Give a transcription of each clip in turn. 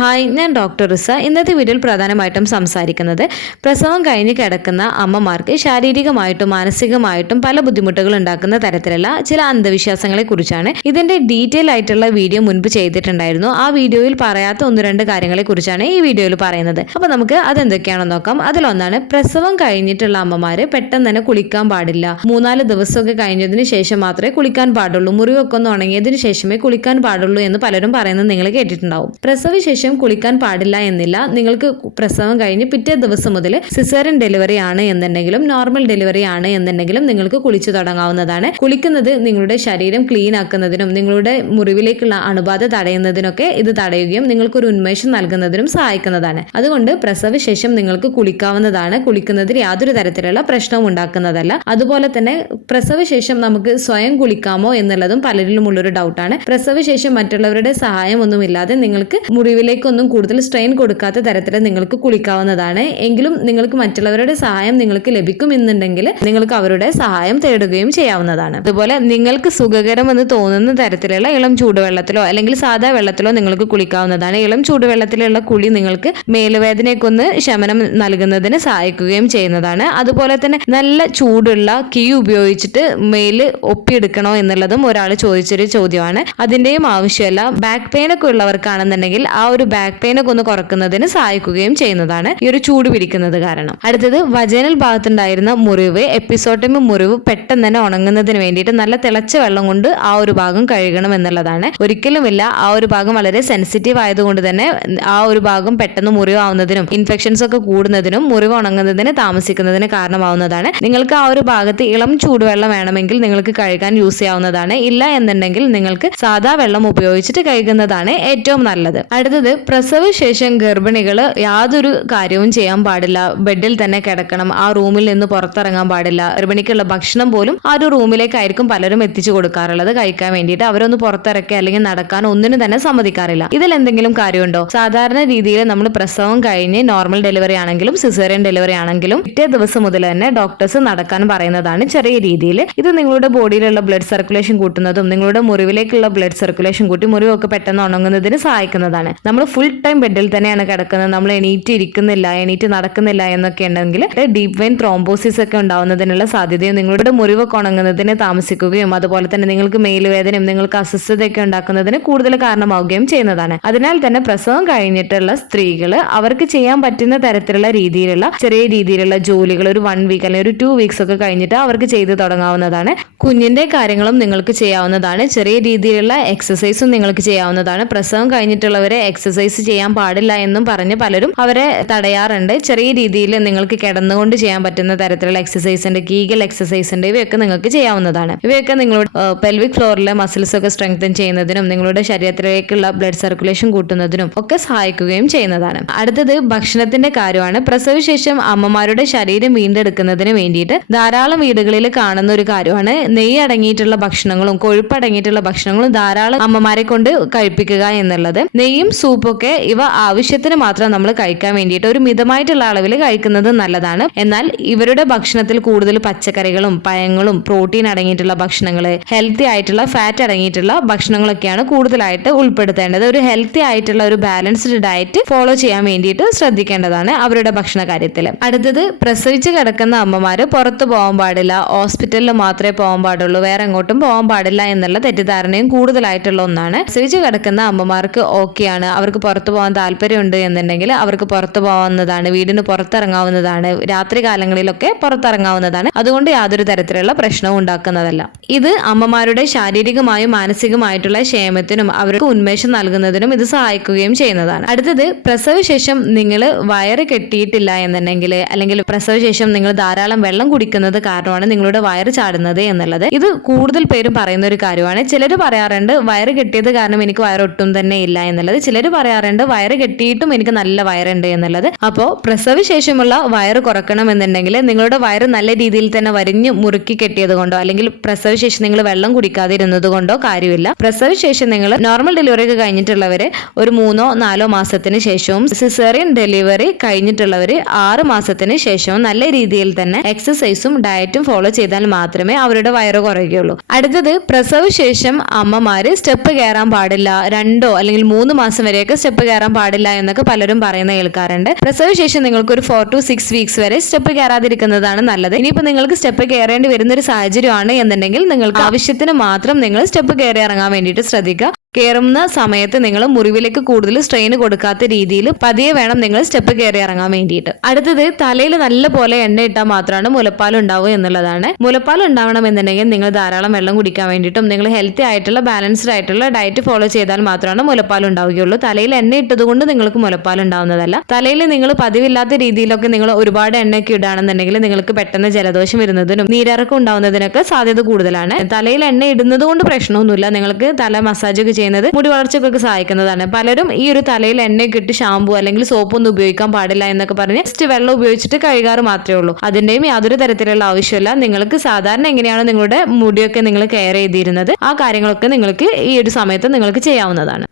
Hi, ഞാൻ doctor റിസ. ഇന്നത്തെ വീഡിയോയിൽ പ്രധാനമായിട്ടും സംസാരിക്കുന്നത് പ്രസവം കഴിഞ്ഞ് കിടക്കുന്ന അമ്മമാർക്ക് ശാരീരികമായിട്ടും മാനസികമായിട്ടും പല ബുദ്ധിമുട്ടുകൾ ഉണ്ടാക്കുന്ന തരത്തിലുള്ള ചില അന്ധവിശ്വാസങ്ങളെ കുറിച്ചാണ്. ഇതിന്റെ ഡീറ്റെയിൽ ആയിട്ടുള്ള വീഡിയോ മുൻപ് ചെയ്തിട്ടുണ്ടായിരുന്നു. ആ വീഡിയോയിൽ പറയാത്ത ഒന്ന് രണ്ട് കാര്യങ്ങളെ കുറിച്ചാണ് ഈ വീഡിയോയിൽ പറയുന്നത്. അപ്പൊ നമുക്ക് അതെന്തൊക്കെയാണെന്ന് നോക്കാം. അതിലൊന്നാണ്, പ്രസവം കഴിഞ്ഞിട്ടുള്ള അമ്മമാര് പെട്ടെന്ന് തന്നെ കുളിക്കാൻ പാടില്ല. 3-4 ദിവസമൊക്കെ കഴിഞ്ഞതിന് ശേഷം മാത്രമേ കുളിക്കാൻ പാടുള്ളൂ. മുറിവൊക്കെ ഒന്ന് ഉണങ്ങിയതിനു ശേഷമേ കുളിക്കാൻ പാടുള്ളൂ എന്ന് പലരും പറയുന്നത് നിങ്ങൾ കേട്ടിട്ടുണ്ടാവും. പ്രസവശേഷം കുളിക്കാൻ പാടില്ല എന്നില്ല. നിങ്ങൾക്ക് പ്രസവം കഴിഞ്ഞ് പിറ്റേ ദിവസം മുതൽ സിസേറിയൻ ഡെലിവറി ആണ് എന്നുണ്ടെങ്കിലും നോർമൽ ഡെലിവറി ആണ് എന്നുണ്ടെങ്കിലും നിങ്ങൾക്ക് കുളിച്ചു തുടങ്ങാവുന്നതാണ്. കുളിക്കുന്നത് നിങ്ങളുടെ ശരീരം ക്ലീൻ ആക്കുന്നതിനും നിങ്ങളുടെ മുറിവിലേക്കുള്ള അണുബാധ തടയുന്നതിനൊക്കെ ഇത് തടയുകയും നിങ്ങൾക്കൊരു ഉന്മേഷം നൽകുന്നതിനും സഹായിക്കുന്നതാണ്. അതുകൊണ്ട് പ്രസവശേഷം നിങ്ങൾക്ക് കുളിക്കാവുന്നതാണ്. കുളിക്കുന്നതിൽ യാതൊരു തരത്തിലുള്ള പ്രശ്നവും ഉണ്ടാക്കുന്നതല്ല. അതുപോലെ തന്നെ പ്രസവശേഷം നമുക്ക് സ്വയം കുളിക്കാമോ എന്നുള്ളതും പലരിലുമുള്ളൊരു ഡൗട്ടാണ്. പ്രസവശേഷം മറ്റുള്ളവരുടെ സഹായം ഒന്നുമില്ലാതെ നിങ്ങൾക്ക് മുറിവിലേക്ക് ഒന്നും കൂടുതൽ സ്ട്രെയിൻ കൊടുക്കാത്ത തരത്തിൽ നിങ്ങൾക്ക് കുളിക്കാവുന്നതാണ്. എങ്കിലും നിങ്ങൾക്ക് മറ്റുള്ളവരുടെ സഹായം നിങ്ങൾക്ക് ലഭിക്കുമെന്നുണ്ടെങ്കിൽ നിങ്ങൾക്ക് അവരുടെ സഹായം തേടുകയും ചെയ്യാവുന്നതാണ്. അതുപോലെ നിങ്ങൾക്ക് സുഖകരമെന്ന് തോന്നുന്ന തരത്തിലുള്ള ഇളം ചൂടുവെള്ളത്തിലോ അല്ലെങ്കിൽ സാധാ വെള്ളത്തിലോ നിങ്ങൾക്ക് കുളിക്കാവുന്നതാണ്. ഇളം ചൂടുവെള്ളത്തിലുള്ള കുളി നിങ്ങൾക്ക് മേലുവേദനയ്ക്കൊന്ന് ശമനം നൽകുന്നതിന് സഹായിക്കുകയും ചെയ്യുന്നതാണ്. അതുപോലെ തന്നെ നല്ല ചൂടുള്ള കീ ഉപയോഗിച്ചിട്ട് മേല് ഒപ്പിയെടുക്കണോ എന്നുള്ളതും ഒരാൾ ചോദിച്ചൊരു ചോദ്യമാണ്. അതിന്റെയും ആവശ്യമല്ല. ബാക്ക് പെയിൻ ഒക്കെ ഉള്ളവർക്കാണെന്നുണ്ടെങ്കിൽ ആ ഒരു ബാക്ക് പെയിൻ ഒക്കെ ഒന്ന് കുറക്കുന്നതിന് സഹായിക്കുകയും ചെയ്യുന്നതാണ് ഈ ഒരു ചൂട് പിടിക്കുന്നത് കാരണം. അടുത്തത്, വജൈനൽ ഭാഗത്തുണ്ടായിരുന്ന മുറിവ്, എപ്പിസോട്ടമി മുറിവ് പെട്ടെന്ന് തന്നെ ഉണങ്ങുന്നതിന് വേണ്ടിയിട്ട് നല്ല തിളച്ച വെള്ളം കൊണ്ട് ആ ഒരു ഭാഗം കഴുകണം എന്നുള്ളതാണ്. ഒരിക്കലുമില്ല. ആ ഒരു ഭാഗം വളരെ സെൻസിറ്റീവ് ആയതുകൊണ്ട് തന്നെ ആ ഒരു ഭാഗം പെട്ടെന്ന് മുറിവാവുന്നതിനും ഇൻഫെക്ഷൻസ് ഒക്കെ കൂടുന്നതിനും മുറിവ് ഉണങ്ങുന്നതിന് താമസിക്കുന്നതിന് കാരണമാവുന്നതാണ്. നിങ്ങൾക്ക് ആ ഒരു ഭാഗത്ത് ഇളം ചൂടുവെള്ളം വേണമെങ്കിൽ നിങ്ങൾക്ക് കഴുകാൻ യൂസ് ചെയ്യാവുന്നതാണ്. ഇല്ല എന്നുണ്ടെങ്കിൽ നിങ്ങൾക്ക് സാധാ വെള്ളം ഉപയോഗിച്ചിട്ട് കഴുകുന്നതാണ് ഏറ്റവും നല്ലത്. അടുത്തത്, പ്രസവശേഷം ഗർഭിണികൾ യാതൊരു കാര്യവും ചെയ്യാൻ പാടില്ല. ബെഡിൽ തന്നെ കിടക്കണം. ആ റൂമിൽ നിന്ന് പുറത്തിറങ്ങാൻ പാടില്ല. ഗർഭിണിക്കുള്ള ഭക്ഷണം പോലും ആ ഒരു റൂമിലേക്കായിരിക്കും പലരും എത്തിച്ചു കൊടുക്കാറുള്ളത് കഴിക്കാൻ വേണ്ടിയിട്ട്. അവരൊന്ന് പുറത്തിറക്കി അല്ലെങ്കിൽ നടക്കാൻ ഒന്നിനും തന്നെ സമ്മതിക്കാറില്ല. ഇതിൽ എന്തെങ്കിലും കാര്യമുണ്ടോ? സാധാരണ രീതിയിൽ നമ്മൾ പ്രസവം കഴിഞ്ഞ് നോർമൽ ഡെലിവറി ആണെങ്കിലും സിസേറിയൻ ഡെലിവറി ആണെങ്കിലും പിറ്റേ ദിവസം മുതൽ തന്നെ ഡോക്ടേഴ്സ് നടക്കാൻ പറയുന്നതാണ് ചെറിയ രീതിയിൽ. ഇത് നിങ്ങളുടെ ബോഡിയിലുള്ള ബ്ലഡ് സർക്കുലേഷൻ കൂട്ടുന്നതും നിങ്ങളുടെ മുറിവിലേക്കുള്ള ബ്ലഡ് സർക്കുലേഷൻ കൂട്ടി മുറിവൊക്കെ പെട്ടെന്ന് ഉണങ്ങുന്നതിന് സഹായിക്കുന്നതാണ്. നമ്മൾ ഫുൾ ടൈം ബെഡിൽ തന്നെയാണ് കിടക്കുന്നത്, നമ്മൾ എണീറ്റ് ഇരിക്കുന്നില്ല, എണീറ്റ് നടക്കുന്നില്ല എന്നൊക്കെ ഉണ്ടെങ്കിൽ ഡീപ് വെയിൻ ത്രോംബോസിസ് ഒക്കെ ഉണ്ടാവുന്നതിനുള്ള സാധ്യതയും നിങ്ങളുടെ മുറിവൊക്കെ ഉണങ്ങുന്നതിന് താമസിക്കുകയും അതുപോലെ തന്നെ നിങ്ങൾക്ക് മേലുവേദനയും നിങ്ങൾക്ക് അസ്വസ്ഥതയൊക്കെ ഉണ്ടാക്കുന്നതിന് കൂടുതൽ കാരണമാവുകയും ചെയ്യുന്നതാണ്. അതിനാൽ തന്നെ പ്രസവം കഴിഞ്ഞിട്ടുള്ള സ്ത്രീകൾ അവർക്ക് ചെയ്യാൻ പറ്റുന്ന തരത്തിലുള്ള രീതിയിലുള്ള ചെറിയ രീതിയിലുള്ള ജോലികൾ ഒരു 1 വീക്ക് അല്ലെങ്കിൽ ഒരു 2 വീക്സ് ഒക്കെ കഴിഞ്ഞിട്ട് അവർക്ക് ചെയ്തു തുടങ്ങാവുന്നതാണ്. കുഞ്ഞിന്റെ കാര്യങ്ങളും നിങ്ങൾക്ക് ചെയ്യാവുന്നതാണ്. ചെറിയ രീതിയിലുള്ള എക്സസൈസും നിങ്ങൾക്ക് ചെയ്യാവുന്നതാണ്. പ്രസവം കഴിഞ്ഞിട്ടുള്ളവരെ എക്സസൈസ് ചെയ്യാൻ പാടില്ല എന്നും പറഞ്ഞ് പലരും അവരെ തടയാറുണ്ട്. ചെറിയ രീതിയിൽ നിങ്ങൾക്ക് കിടന്നുകൊണ്ട് ചെയ്യാൻ പറ്റുന്ന തരത്തിലുള്ള എക്സസൈസ് ഉണ്ട്, കീഗൽ എക്സസൈസ് ഉണ്ട്. ഇവയൊക്കെ നിങ്ങൾക്ക് ചെയ്യാവുന്നതാണ്. ഇവയൊക്കെ നിങ്ങളുടെ പെൽവിക് ഫ്ലോറിലെ മസിൽസ് ഒക്കെ സ്ട്രെങ്തൻ ചെയ്യുന്നതിനും നിങ്ങളുടെ ശരീരത്തിലേക്കുള്ള ബ്ലഡ് സർക്കുലേഷൻ കൂട്ടുന്നതിനും ഒക്കെ സഹായിക്കുകയും ചെയ്യുന്നതാണ്. അടുത്തത്, ഭക്ഷണത്തിന്റെ കാര്യമാണ്. പ്രസവശേഷം അമ്മമാരുടെ ശരീരം വീണ്ടെടുക്കുന്നതിന് വേണ്ടിയിട്ട് ധാരാളം വീടുകളിൽ കാണുന്ന ഒരു കാര്യമാണ് നെയ്യ് അടങ്ങിയിട്ടുള്ള ഭക്ഷണങ്ങളും കൊഴുപ്പടങ്ങിയിട്ടുള്ള ഭക്ഷണങ്ങളും ധാരാളം അമ്മമാരെ കൊണ്ട് കഴിപ്പിക്കുക എന്നുള്ളത്. നെയ്യും സൂപ്പൊക്കെ ഇവ ആവശ്യത്തിന് മാത്രം നമ്മൾ കഴിക്കാൻ വേണ്ടിയിട്ട് ഒരു മിതമായിട്ടുള്ള അളവിൽ കഴിക്കുന്നത് നല്ലതാണ്. എന്നാൽ ഇവരുടെ ഭക്ഷണത്തിൽ കൂടുതൽ പച്ചക്കറികളും പഴങ്ങളും പ്രോട്ടീൻ അടങ്ങിയിട്ടുള്ള ഭക്ഷണങ്ങൾ, ഹെൽത്തി ആയിട്ടുള്ള ഫാറ്റ് അടങ്ങിയിട്ടുള്ള ഭക്ഷണങ്ങളൊക്കെയാണ് കൂടുതലായിട്ട് ഉൾപ്പെടുത്തേണ്ടത്. ഒരു ഹെൽത്തി ആയിട്ടുള്ള ഒരു ബാലൻസ്ഡ് ഡയറ്റ് ഫോളോ ചെയ്യാൻ വേണ്ടിയിട്ട് ശ്രദ്ധിക്കേണ്ടതാണ് അവരുടെ ഭക്ഷണ കാര്യത്തിൽ. അടുത്തത്, പ്രസവിച്ച് കിടക്കുന്ന അമ്മമാര് പുറത്തു പോകാൻ പാടില്ല, ഹോസ്പിറ്റലിൽ മാത്രമേ പോകാൻ പാടുള്ളൂ, വേറെ എങ്ങോട്ടും പോകാൻ പാടില്ല എന്നുള്ള തെറ്റിദ്ധാരണയും കൂടുതലായിട്ടുള്ള ഒന്നാണ്. പ്രസവിച്ച് കിടക്കുന്ന അമ്മമാർക്ക് ഓക്കെയാണ്, അവർക്ക് പുറത്തു പോകാൻ താല്പര്യമുണ്ട് എന്നുണ്ടെങ്കിൽ അവർക്ക് പുറത്തു പോകാവുന്നതാണ്, വീടിന് പുറത്തിറങ്ങാവുന്നതാണ്, രാത്രി കാലങ്ങളിലൊക്കെ പുറത്തിറങ്ങാവുന്നതാണ്. അതുകൊണ്ട് യാതൊരു തരത്തിലുള്ള പ്രശ്നവും ഉണ്ടാക്കുന്നതല്ല. ഇത് അമ്മമാരുടെ ശാരീരികമായും മാനസികമായിട്ടുള്ള ക്ഷേമത്തിനും അവർക്ക് ഉന്മേഷം നൽകുന്നതിനും ഇത് സഹായിക്കുകയും ചെയ്യുന്നതാണ്. അടുത്തത്, പ്രസവശേഷം നിങ്ങൾ വയറ് കെട്ടിയിട്ടില്ല എന്നുണ്ടെങ്കിൽ അല്ലെങ്കിൽ പ്രസവശേഷം നിങ്ങൾ ധാരാളം വെള്ളം കുടിക്കുന്നത് കാരണമാണ് നിങ്ങളുടെ വയറ് ചാടുന്നത് എന്നുള്ളത്. ഇത് കൂടുതൽ പേരും പറയുന്ന ഒരു കാര്യമാണ്. ചിലർ പറയാറുണ്ട് വയറ് കെട്ടിയത് കാരണം എനിക്ക് വയറൊട്ടും തന്നെ ഇല്ല എന്നുള്ളത്. ചിലർ പറയാറുണ്ട് വയറ് കെട്ടിയിട്ടും എനിക്ക് നല്ല വയറുണ്ട് എന്നുള്ളത്. അപ്പോൾ പ്രസവശേഷമുള്ള വയറ് കുറക്കണം എന്നുണ്ടെങ്കിൽ നിങ്ങളുടെ വയറ് നല്ല രീതിയിൽ തന്നെ വരിഞ്ഞ് മുറുക്കി കെട്ടിയത് കൊണ്ടോ അല്ലെങ്കിൽ പ്രസവശേഷം നിങ്ങൾ വെള്ളം കുടിക്കാതെ ഇരുന്നത് കൊണ്ടോ കാര്യമില്ല. പ്രസവശേഷം നിങ്ങൾ നോർമൽ ഡെലിവറി ഒക്കെ കഴിഞ്ഞിട്ടുള്ളവര് ഒരു 3-4 മാസത്തിന് ശേഷവും സിസേറിയൻ ഡെലിവറി കഴിഞ്ഞിട്ടുള്ളവര് 6 മാസത്തിന് ശേഷവും നല്ല രീതിയിൽ തന്നെ എക്സസൈസും ഡയറ്റും ഫോളോ ചെയ്താൽ മാത്രമേ അവരുടെ വയറ് കുറയുകയുള്ളൂ. അടുത്തത്, പ്രസവശേഷം അമ്മമാര് സ്റ്റെപ്പ് കയറാൻ പാടില്ല. 2 അല്ലെങ്കിൽ 3 മാസം വരെ മുകളിലേക്ക് സ്റ്റെപ്പ് കയറാൻ പാടില്ല എന്നൊക്കെ പലരും പറയുന്ന കേൾക്കാറുണ്ട്. പ്രസവശേഷം നിങ്ങൾക്ക് ഒരു 4 to 6 വീക്സ് വരെ സ്റ്റെപ്പ് കയറാതിരിക്കുന്നതാണ് നല്ലത്. ഇനിയിപ്പോൾ നിങ്ങൾക്ക് സ്റ്റെപ്പ് കയറേണ്ടി വരുന്ന ഒരു സാഹചര്യമാണ് എന്നുണ്ടെങ്കിൽ നിങ്ങൾക്ക് ആവശ്യത്തിന് മാത്രം നിങ്ങൾ സ്റ്റെപ്പ് കയറി ഇറങ്ങാൻ വേണ്ടിയിട്ട് ശ്രദ്ധിക്കുക. കയറുന്ന സമയത്ത് നിങ്ങൾ മുറിവിലേക്ക് കൂടുതൽ സ്ട്രെയിൻ കൊടുക്കാത്ത രീതിയിൽ പതിയെ വേണം നിങ്ങൾ സ്റ്റെപ്പ് കയറി ഇറങ്ങാൻ വേണ്ടിയിട്ട്. അടുത്തത് തലയിൽ നല്ല പോലെ എണ്ണ ഇട്ടാൽ മാത്രമാണ് മുലപ്പാൽ ഉണ്ടാവുക എന്നുള്ളതാണ്. മുലപ്പാൽ ഉണ്ടാവണം എന്നുണ്ടെങ്കിൽ നിങ്ങൾ ധാരാളം വെള്ളം കുടിക്കാൻ വേണ്ടിയിട്ടും നിങ്ങൾ ഹെൽത്തി ആയിട്ടുള്ള ബാലൻസ്ഡ് ആയിട്ടുള്ള ഡയറ്റ് ഫോളോ ചെയ്താൽ മാത്രമാണ് മുലപ്പാൽ ഉണ്ടാവുകയുള്ളൂ. തലയിൽ എണ്ണ ഇട്ടത് കൊണ്ട് നിങ്ങൾക്ക് മുലപ്പാൽ ഉണ്ടാവുന്നതല്ല. തലയിൽ നിങ്ങൾ പതിവില്ലാത്ത രീതിയിലൊക്കെ നിങ്ങൾ ഒരുപാട് എണ്ണയൊക്കെ ഇടുകയാണെന്നുണ്ടെങ്കിൽ നിങ്ങൾക്ക് പെട്ടെന്ന് ജലദോഷം വരുന്നതിനും നീരിറക്കം ഉണ്ടാവുന്നതിനൊക്കെ സാധ്യത കൂടുതലാണ്. തലയിൽ എണ്ണ ഇടുന്നത് കൊണ്ട് പ്രശ്നമൊന്നുമില്ല. നിങ്ങൾക്ക് തല മസാജ് ഒക്കെ മുടി വളർച്ചക്കൊക്കെ സഹായിക്കുന്നതാണ്. പലരും ഈ ഒരു തലയിൽ എണ്ണയൊക്കെ ഇട്ട് ഷാമ്പു അല്ലെങ്കിൽ സോപ്പ് ഒന്നും ഉപയോഗിക്കാൻ പാടില്ല എന്നൊക്കെ പറഞ്ഞ് ജസ്റ്റ് വെള്ളം ഉപയോഗിച്ചിട്ട് കഴുകാറ് മാത്രമേ ഉള്ളൂ. അതിന്റെയും യാതൊരു തരത്തിലുള്ള ആവശ്യമില്ല. നിങ്ങൾക്ക് സാധാരണ എങ്ങനെയാണ് നിങ്ങളുടെ മുടിയൊക്കെ നിങ്ങൾ കെയർ ചെയ്തിരുന്നത് ആ കാര്യങ്ങളൊക്കെ നിങ്ങൾക്ക് ഈ ഒരു സമയത്ത് നിങ്ങൾക്ക് ചെയ്യാവുന്നതാണ്.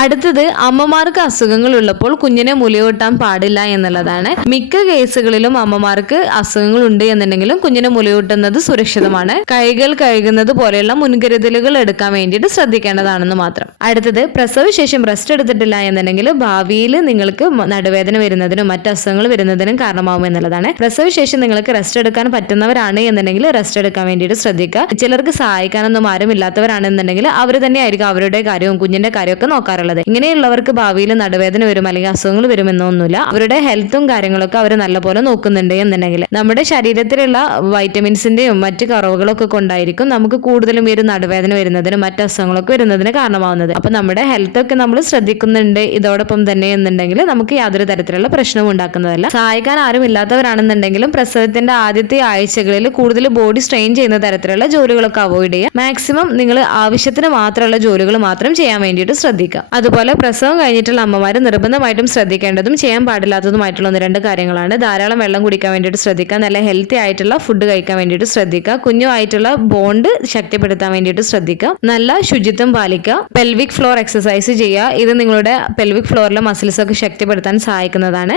അടുത്തത് അമ്മമാർക്ക് അസുഖങ്ങൾ ഉള്ളപ്പോൾ കുഞ്ഞിനെ മുലയൂട്ടാൻ പാടില്ല എന്നുള്ളതാണ്. മിക്ക കേസുകളിലും അമ്മമാർക്ക് അസുഖങ്ങൾ ഉണ്ട് എന്നുണ്ടെങ്കിലും കുഞ്ഞിനെ മുലയൂട്ടുന്നത് സുരക്ഷിതമാണ്. കൈകൾ കഴുകുന്നത് പോലെയുള്ള മുൻകരുതലുകൾ എടുക്കാൻ വേണ്ടിയിട്ട് ശ്രദ്ധിക്കേണ്ടതാണെന്ന് മാത്രം. അടുത്തത് പ്രസവശേഷം റെസ്റ്റ് എടുത്തിട്ടില്ല എന്നുണ്ടെങ്കിൽ ഭാവിയിൽ നിങ്ങൾക്ക് നടുവേദന വരുന്നതിനും മറ്റ് അസുഖങ്ങൾ വരുന്നതിനും കാരണമാവും എന്നുള്ളതാണ്. പ്രസവശേഷം നിങ്ങൾക്ക് റെസ്റ്റ് എടുക്കാൻ പറ്റുന്നവരാണ് എന്നുണ്ടെങ്കിൽ റെസ്റ്റ് എടുക്കാൻ വേണ്ടിയിട്ട് ശ്രദ്ധിക്കുക. ചിലർക്ക് സഹായിക്കാനൊന്നും ആരും ഇല്ലാത്തവരാണെന്നുണ്ടെങ്കിൽ അവർ തന്നെ ആയിരിക്കും അവരുടെ കാര്യവും കുഞ്ഞിന്റെ കാര്യമൊക്കെ നോക്കാറുള്ളത്. ഇങ്ങനെയുള്ളവർക്ക് ഭാവിയിൽ നടുവേദന വരും അല്ലെങ്കിൽ അസുഖങ്ങൾ വരുമെന്നൊന്നുമില്ല. അവരുടെ ഹെൽത്തും കാര്യങ്ങളൊക്കെ അവർ നല്ലപോലെ നോക്കുന്നുണ്ട് എന്നുണ്ടെങ്കിൽ നമ്മുടെ ശരീരത്തിലുള്ള വൈറ്റമിൻസിന്റെയും മറ്റ് കുറവുകളൊക്കെ കൊണ്ടായിരിക്കും നമുക്ക് കൂടുതലും ഈ ഒരു നടുവേദന വരുന്നതിനും മറ്റ് അസുഖങ്ങളൊക്കെ വരുന്നതിന് കാരണമാവുന്നത്. അപ്പൊ നമ്മുടെ ഹെൽത്ത് ഒക്കെ നമ്മൾ ശ്രദ്ധിക്കുന്നുണ്ട് ഇതോടൊപ്പം തന്നെ എന്നുണ്ടെങ്കിൽ നമുക്ക് യാതൊരു തരത്തിലുള്ള പ്രശ്നവും ഉണ്ടാക്കുന്നതല്ല. സഹായിക്കാൻ ആരും ഇല്ലാത്തവരാണെന്നുണ്ടെങ്കിലും പ്രസവത്തിന്റെ ആദ്യത്തെ ആഴ്ചകളിൽ കൂടുതൽ ബോഡി സ്ട്രെയിൻ ചെയ്യുന്ന തരത്തിലുള്ള ജോലികളൊക്കെ അവോയ്ഡ് ചെയ്യുക. മാക്സിമം നിങ്ങൾ ആവശ്യത്തിന് മാത്രമുള്ള ജോലികൾ മാത്രം ചെയ്യാൻ വേണ്ടിയിട്ട് ശ്രദ്ധിക്കുക. അതുപോലെ പ്രസവം കഴിഞ്ഞിട്ടുള്ള അമ്മമാർ നിർബന്ധമായിട്ടും ശ്രദ്ധിക്കേണ്ടതും ചെയ്യാൻ പാടില്ലാത്തതുമായിട്ടുള്ള 1-2 കാര്യങ്ങളാണ്. ധാരാളം വെള്ളം കുടിക്കാൻ വേണ്ടിയിട്ട് ശ്രദ്ധിക്കുക. നല്ല ഹെൽത്തി ആയിട്ടുള്ള ഫുഡ് കഴിക്കാൻ വേണ്ടിയിട്ട് ശ്രദ്ധിക്കുക. കുഞ്ഞുമായിട്ടുള്ള ബോണ്ട് ശക്തിപ്പെടുത്താൻ വേണ്ടിയിട്ട് ശ്രദ്ധിക്കുക. നല്ല ശുചിത്വം പാലിക്കുക. പെൽവിക് ഫ്ലോർ എക്സസൈസ് ചെയ്യുക. ഇത് നിങ്ങളുടെ പെൽവിക് ഫ്ലോറിലെ മസിൽസ് ഒക്കെ ശക്തിപ്പെടുത്താൻ സഹായിക്കുന്നതാണ്.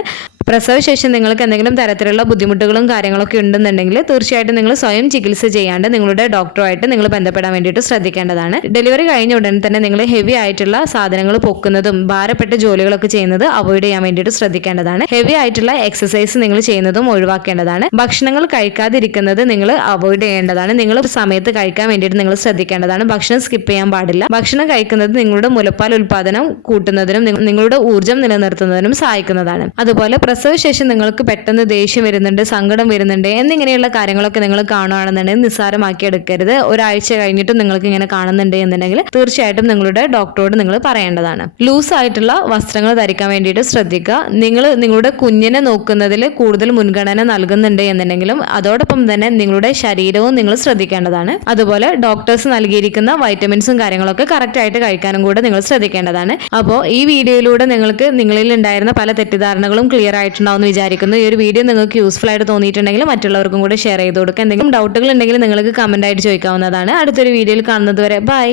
പ്രസവശേഷം നിങ്ങൾക്ക് എന്തെങ്കിലും തരത്തിലുള്ള ബുദ്ധിമുട്ടുകളും കാര്യങ്ങളൊക്കെ ഉണ്ടെന്നുണ്ടെങ്കിൽ തീർച്ചയായിട്ടും നിങ്ങൾ സ്വയം ചികിത്സ ചെയ്യാണ്ട് നിങ്ങളുടെ ഡോക്ടറുമായിട്ട് നിങ്ങൾ ബന്ധപ്പെടാൻ വേണ്ടിയിട്ട് ശ്രദ്ധിക്കേണ്ടതാണ്. ഡെലിവറി കഴിഞ്ഞ ഉടനെ തന്നെ നിങ്ങൾ ഹെവി ആയിട്ടുള്ള സാധനങ്ങൾ പൊക്കുന്നതും ഭാരപ്പെട്ട ജോലികളൊക്കെ ചെയ്യുന്നത് അവോയ്ഡ് ചെയ്യാൻ വേണ്ടിയിട്ട് ശ്രദ്ധിക്കേണ്ടതാണ്. ഹെവി ആയിട്ടുള്ള എക്സസൈസ് നിങ്ങൾ ചെയ്യുന്നതും ഒഴിവാക്കേണ്ടതാണ്. ഭക്ഷണങ്ങൾ കഴിക്കാതിരിക്കുന്നത് നിങ്ങൾ അവോയ്ഡ് ചെയ്യേണ്ടതാണ്. നിങ്ങൾ സമയത്ത് കഴിക്കാൻ വേണ്ടിയിട്ട് നിങ്ങൾ ശ്രദ്ധിക്കേണ്ടതാണ്. ഭക്ഷണം സ്കിപ്പ് ചെയ്യാൻ പാടില്ല. ഭക്ഷണം കഴിക്കുന്നത് നിങ്ങളുടെ മുലപ്പാൽ ഉൽപാദനം കൂട്ടുന്നതിനും നിങ്ങളുടെ ഊർജ്ജം നിലനിർത്തുന്നതിനും സഹായിക്കുന്നതാണ്. അതുപോലെ പ്രസവശേഷം നിങ്ങൾക്ക് പെട്ടെന്ന് ദേഷ്യം വരുന്നുണ്ട്, സങ്കടം വരുന്നുണ്ട് എന്നിങ്ങനെയുള്ള കാര്യങ്ങളൊക്കെ നിങ്ങൾ കാണുകയാണെന്നുണ്ടെങ്കിൽ നിസ്സാരമാക്കി എടുക്കരുത്. ഒരാഴ്ച കഴിഞ്ഞിട്ടും നിങ്ങൾക്ക് ഇങ്ങനെ കാണുന്നുണ്ട് എന്നുണ്ടെങ്കിൽ തീർച്ചയായിട്ടും നിങ്ങളുടെ ഡോക്ടറോട് നിങ്ങൾ പറയേണ്ടതാണ്. ലൂസ് ആയിട്ടുള്ള വസ്ത്രങ്ങൾ ധരിക്കാൻ വേണ്ടിയിട്ട് ശ്രദ്ധിക്കുക. നിങ്ങൾ നിങ്ങളുടെ കുഞ്ഞിനെ നോക്കുന്നതിൽ കൂടുതൽ മുൻഗണന നൽകുന്നുണ്ട് എന്നുണ്ടെങ്കിലും അതോടൊപ്പം തന്നെ നിങ്ങളുടെ ശരീരവും നിങ്ങൾ ശ്രദ്ധിക്കേണ്ടതാണ്. അതുപോലെ ഡോക്ടേഴ്സ് നൽകിയിരിക്കുന്ന വൈറ്റമിൻസും കാര്യങ്ങളൊക്കെ കറക്റ്റ് ആയിട്ട് കഴിക്കാനും കൂടെ നിങ്ങൾ ശ്രദ്ധിക്കേണ്ടതാണ്. അപ്പോൾ ഈ വീഡിയോയിലൂടെ നിങ്ങൾക്ക് നിങ്ങളിൽ ഉണ്ടായിരുന്ന പല തെറ്റിദ്ധാരണകളും ക്ലിയർ ആയിട്ടുണ്ടാവുമെന്ന് വിചാരിക്കുന്നു. ഈ ഒരു വീഡിയോ നിങ്ങൾക്ക് യൂസ്ഫുൾ ആയിട്ട് തോന്നിയിട്ടുണ്ടെങ്കിൽ മറ്റുള്ളവർക്കും കൂടെ ഷെയർ ചെയ്ത് കൊടുക്കുക. എന്തെങ്കിലും ഡൗട്ടുകൾ ഉണ്ടെങ്കിൽ നിങ്ങൾക്ക് കമന്റ് ആയിട്ട് ചോദിക്കാവുന്നതാണ്. അടുത്തൊരു വീഡിയോയിൽ കാണുന്നത് വരെ ബൈ.